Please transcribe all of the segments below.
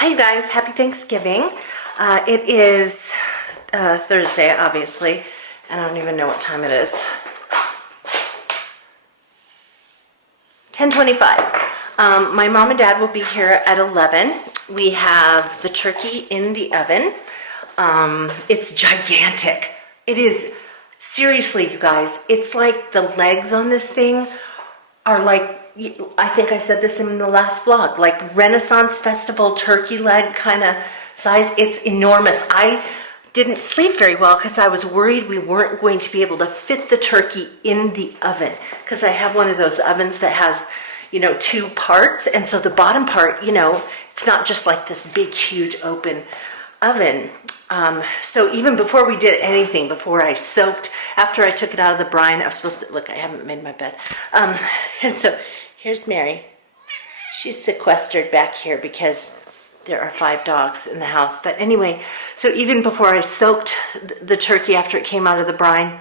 Hi you guys, happy Thanksgiving. It is Thursday, obviously, and I don't even know what time it is. 10:25. My mom and dad will be here at 11. We have the turkey in the oven. It's gigantic. It is, seriously, you guys, it's like the legs on this thing are like, I think I said this in the last vlog, like Renaissance Festival turkey leg kind of size. It's enormous. I didn't sleep very well because I was worried we weren't going to be able to fit the turkey in the oven, because I have one of those ovens that has, you know, two parts, and so the bottom part, you know, it's not just like this big huge open oven. So even before we did anything, before I soaked, after I took it out of the brine, I was supposed to, look, I haven't made my bed. And so here's Mary. She's sequestered back here because there are 5 dogs in the house. But anyway, so even before I soaked the turkey after it came out of the brine,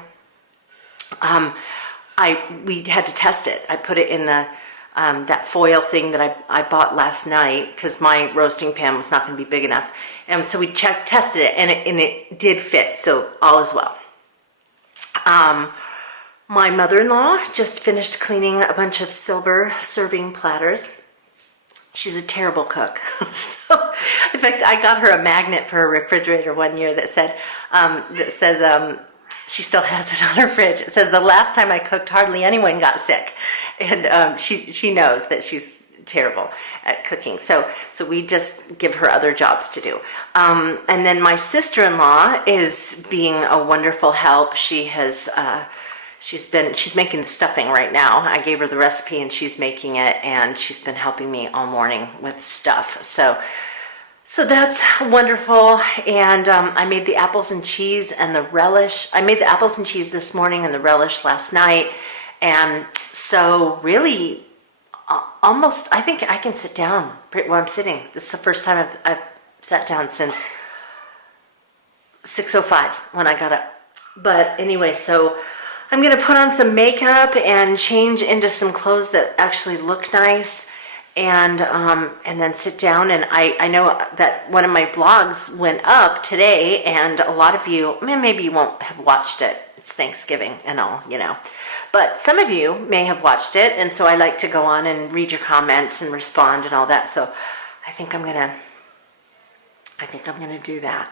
we had to test it. I put it in the that foil thing that I bought last night because my roasting pan was not going to be big enough. And so we tested it, and it did fit, so all is well. My mother-in-law just finished cleaning a bunch of silver serving platters. She's a terrible cook. So, in fact, I got her a magnet for her refrigerator one year that says, she still has it on her fridge. It says, the last time I cooked, hardly anyone got sick. And she knows that she's terrible at cooking. So we just give her other jobs to do. And then my sister-in-law is being a wonderful help. She has, she's making the stuffing right now. I gave her the recipe and she's making it, and she's been helping me all morning with stuff. So that's wonderful. And I made the apples and cheese and the relish. I made the apples and cheese this morning and the relish last night. And so really, almost, I think I can sit down where I'm sitting. This is the first time I've sat down since 6:05 when I got up. But anyway, so I'm going to put on some makeup and change into some clothes that actually look nice. And then sit down, and I know that one of my vlogs went up today, and a lot of you, maybe you won't have watched it. It's Thanksgiving and all, you know. But some of you may have watched it, and so I like to go on and read your comments and respond and all that. So I think I'm gonna do that.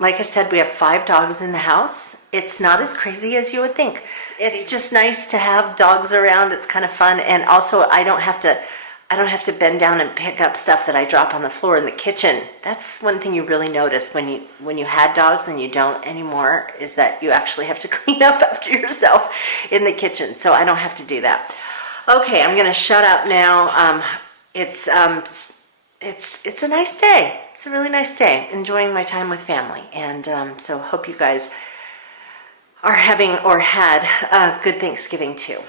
Like I said, we have 5 dogs in the house. It's not as crazy as you would think. It's just nice to have dogs around. It's kind of fun, and also I don't have to bend down and pick up stuff that I drop on the floor in the kitchen. That's one thing you really notice when you had dogs and you don't anymore, is that you actually have to clean up after yourself in the kitchen. So I don't have to do that. Okay, I'm gonna shut up now. It's a nice day. It's a really nice day. Enjoying my time with family, and so hope you guys are having or had a good Thanksgiving too.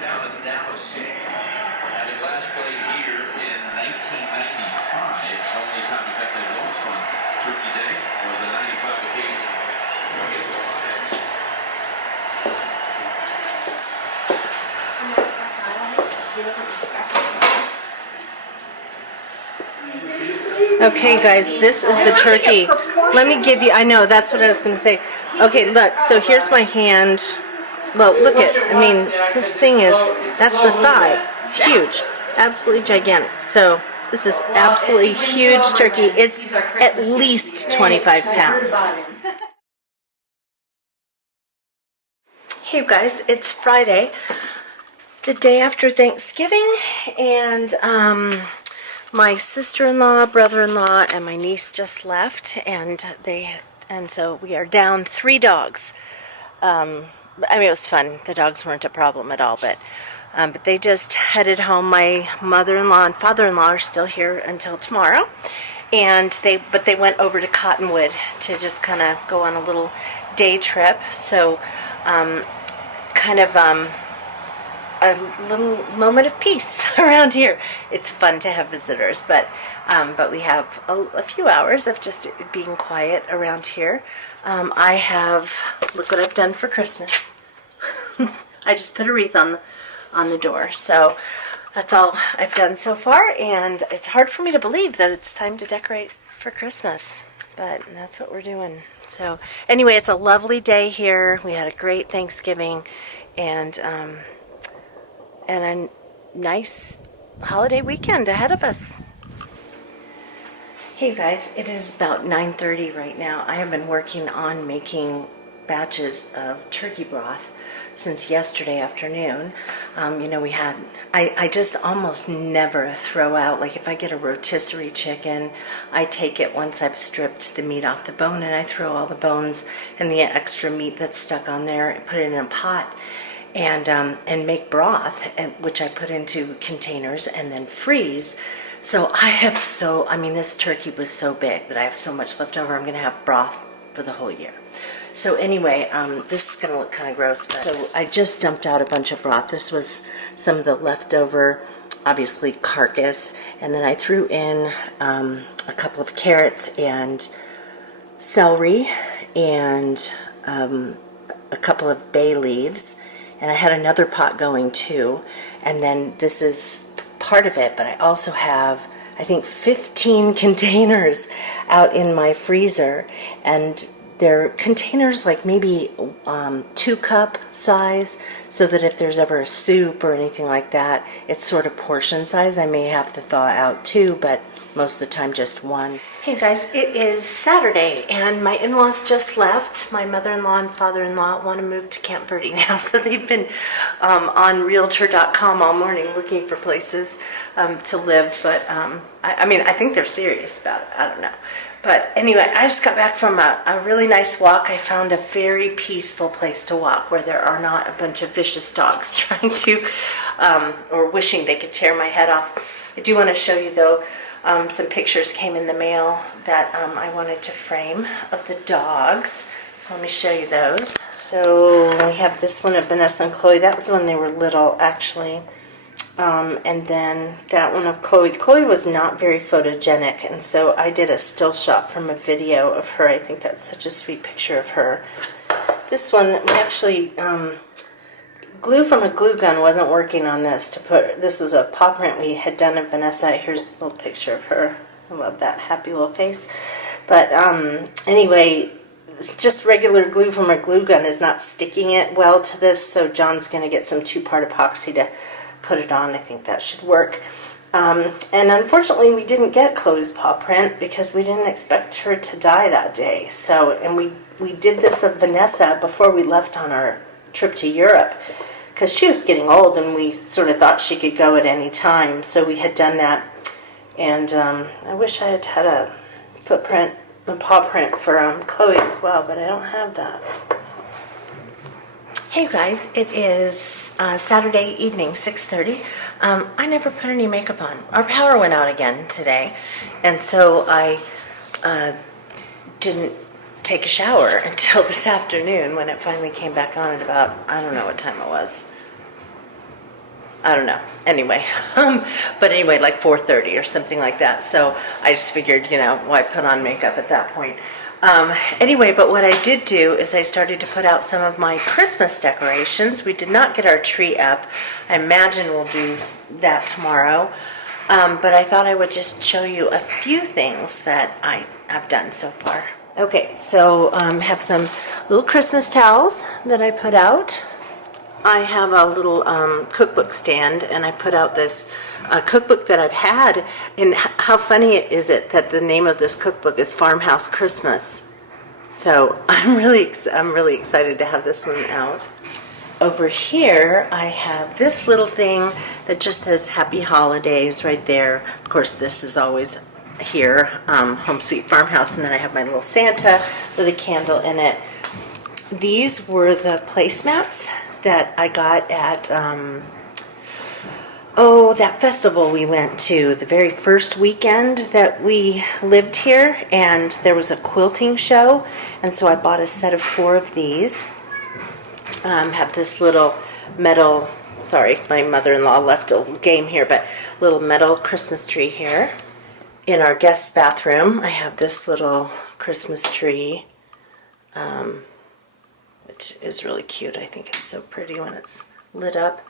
Down in Dallas, having last played here in 1995. It's the only time you've actually lost on Turkey Day was the 95 occasion against the Lions. Okay guys, this is the turkey. Let me give you, I know, that's what I was going to say. Okay, look, so here's my hand. Well, look at, I mean, this thing is, that's the thigh. It's huge. Absolutely gigantic. So this is absolutely huge turkey. It's at least 25 pounds. Hey guys, it's Friday, the day after Thanksgiving, and my sister-in-law, brother-in-law, and my niece just left, and so we are down 3 dogs. I mean, it was fun. The dogs weren't a problem at all, but they just headed home. My mother-in-law and father-in-law are still here until tomorrow, and they went over to Cottonwood to just kind of go on a little day trip. So, kind of a little moment of peace around here. It's fun to have visitors, but we have a few hours of just being quiet around here. I have, look what I've done for Christmas. I just put a wreath on the door. So that's all I've done so far, and it's hard for me to believe that it's time to decorate for Christmas, but that's what we're doing. So anyway, it's a lovely day here. We had a great Thanksgiving, and a nice holiday weekend ahead of us. Hey guys, it is about 9:30 right now. I have been working on making batches of turkey broth since yesterday afternoon. I just almost never throw out, like if I get a rotisserie chicken, I take it once I've stripped the meat off the bone, and I throw all the bones and the extra meat that's stuck on there and put it in a pot and make broth, which I put into containers and then freeze. So this turkey was so big that I have so much left over. I'm going to have broth for the whole year. So anyway, this is going to look kind of gross. So I just dumped out a bunch of broth. This was some of the leftover, obviously, carcass. And then I threw in a couple of carrots and celery and a couple of bay leaves. And I had another pot going too. And then this is part of it, but I also have, I think, 15 containers out in my freezer, and they're containers like maybe 2-cup size, so that if there's ever a soup or anything like that, it's sort of portion size. I may have to thaw out 2, but most of the time just 1. Hey guys, it is Saturday and my in-laws just left. My mother-in-law and father-in-law want to move to Camp Verde now, so they've been on Realtor.com all morning looking for places to live. But I think they're serious about it. I don't know. But anyway, I just got back from a really nice walk. I found a very peaceful place to walk where there are not a bunch of vicious dogs trying to or wishing they could tear my head off. I do want to show you though. Some pictures came in the mail that I wanted to frame of the dogs. So let me show you those. So we have this one of Vanessa and Chloe. That was when they were little, actually. And then that one of Chloe. Chloe was not very photogenic, and so I did a still shot from a video of her. I think that's such a sweet picture of her. This one, we actually... glue from a glue gun wasn't working on this. This was a paw print we had done of Vanessa. Here's a little picture of her. I love that happy little face. But anyway, just regular glue from a glue gun is not sticking it well to this, so John's going to get some 2-part epoxy to put it on. I think that should work. And unfortunately, we didn't get Chloe's paw print because we didn't expect her to die that day. So, and we did this of Vanessa before we left on our trip to Europe, because she was getting old and we sort of thought she could go at any time. So we had done that, and I wish I had had a footprint, a paw print for Chloe as well, but I don't have that. Hey guys, it is Saturday evening, 6:30. I never put any makeup on. Our power went out again today, and so I didn't take a shower until this afternoon when it finally came back on at about, I don't know what time it was. I don't know. Anyway, but anyway, like 4:30 or something like that. So I just figured, why put on makeup at that point? Anyway, but what I did do is I started to put out some of my Christmas decorations. We did not get our tree up. I imagine we'll do that tomorrow. But I thought I would just show you a few things that I have done so far. Okay, so have some little Christmas towels that I put out. I have a little cookbook stand, and I put out this cookbook that I've had. And how funny is it that the name of this cookbook is Farmhouse Christmas? So I'm really excited to have this one out. Over here, I have this little thing that just says Happy Holidays right there. Of course, this is always here, Home Sweet Farmhouse, and then I have my little Santa with a candle in it. These were the placemats that I got at that festival we went to the very first weekend that we lived here, and there was a quilting show, and so I bought a set of 4 of these. Have this little metal, sorry, my mother-in-law left a game here, but little metal Christmas tree here. In our guest bathroom, I have this little Christmas tree, which is really cute. I think it's so pretty when it's lit up.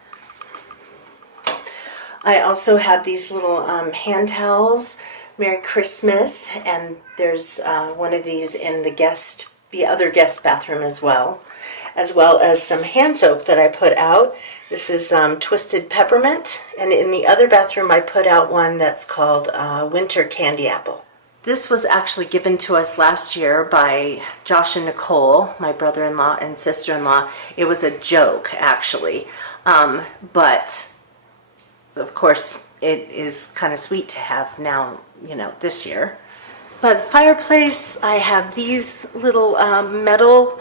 I also have these little hand towels, Merry Christmas, and there's one of these in the other guest bathroom as well as some hand soap that I put out. This is Twisted Peppermint, and in the other bathroom I put out one that's called Winter Candy Apple. This was actually given to us last year by Josh and Nicole, my brother-in-law and sister-in-law. It was a joke, actually, but of course it is kind of sweet to have now, this year. But fireplace, I have these little metal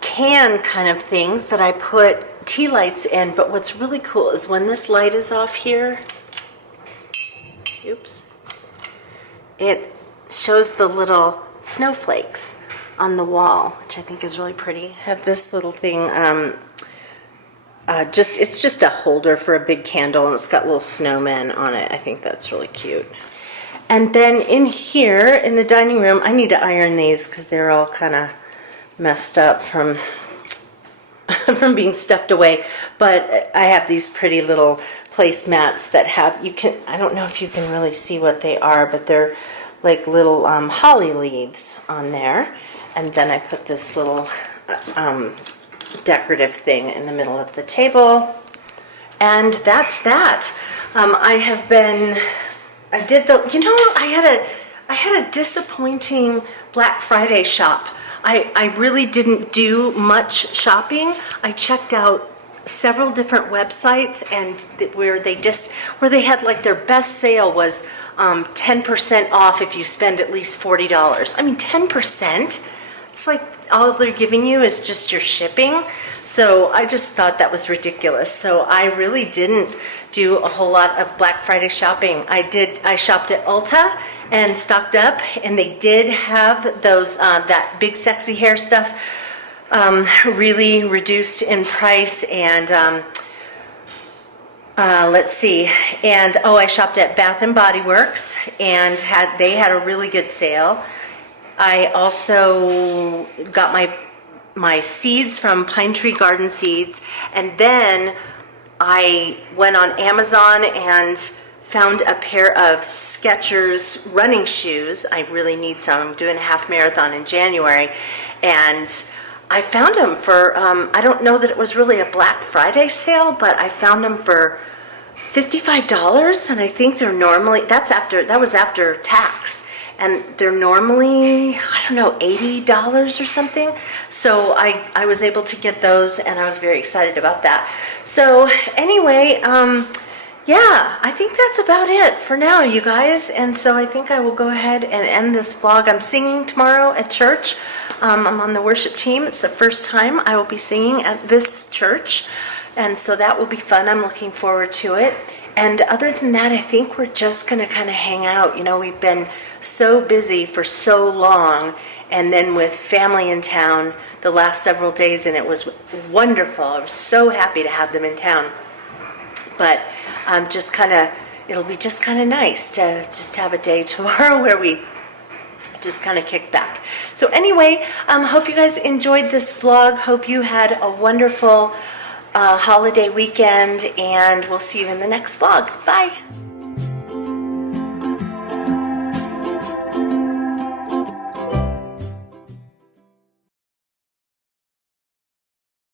can kind of things that I put tea lights in, but what's really cool is when this light is off here, oops, it shows the little snowflakes on the wall, which I think is really pretty. I have this little thing, it's just a holder for a big candle, and it's got little snowmen on it. I think that's really cute. And then in here, in the dining room, I need to iron these because they're all kind of messed up from being stuffed away. But I have these pretty little placemats that have, I don't know if you can really see what they are, but they're like little holly leaves on there. And then I put this little decorative thing in the middle of the table. And that's that. I had a disappointing Black Friday shop. I really didn't do much shopping. I checked out several different websites, and where they had like their best sale was 10% off if you spend at least $40. I mean, 10%? It's like all they're giving you is just your shipping. So I just thought that was ridiculous. So I really didn't do a whole lot of Black Friday shopping. I shopped at Ulta and stocked up, and they did have those that big sexy hair stuff really reduced in price. And let's see, and I shopped at Bath and Body Works, and they had a really good sale. I also got my seeds from Pine Tree Garden Seeds, and then I went on Amazon and found a pair of Skechers running shoes. I really need some. I'm doing a half marathon in January, and I found them for, I don't know that it was really a Black Friday sale, but I found them for $55, and I think they're normally, that was after tax. And they're normally, I don't know, $80 or something. So I was able to get those, and I was very excited about that. So anyway, yeah, I think that's about it for now, you guys. And so I think I will go ahead and end this vlog. I'm singing tomorrow at church. I'm on the worship team. It's the first time I will be singing at this church. And so that will be fun. I'm looking forward to it. And other than that, I think we're just going to kind of hang out. We've been so busy for so long, and then with family in town the last several days, and it was wonderful. I was so happy to have them in town. But it'll be just kind of nice to just have a day tomorrow where we just kind of kick back. So anyway, hope you guys enjoyed this vlog. Hope you had a wonderful holiday weekend, and we'll see you in the next vlog. Bye.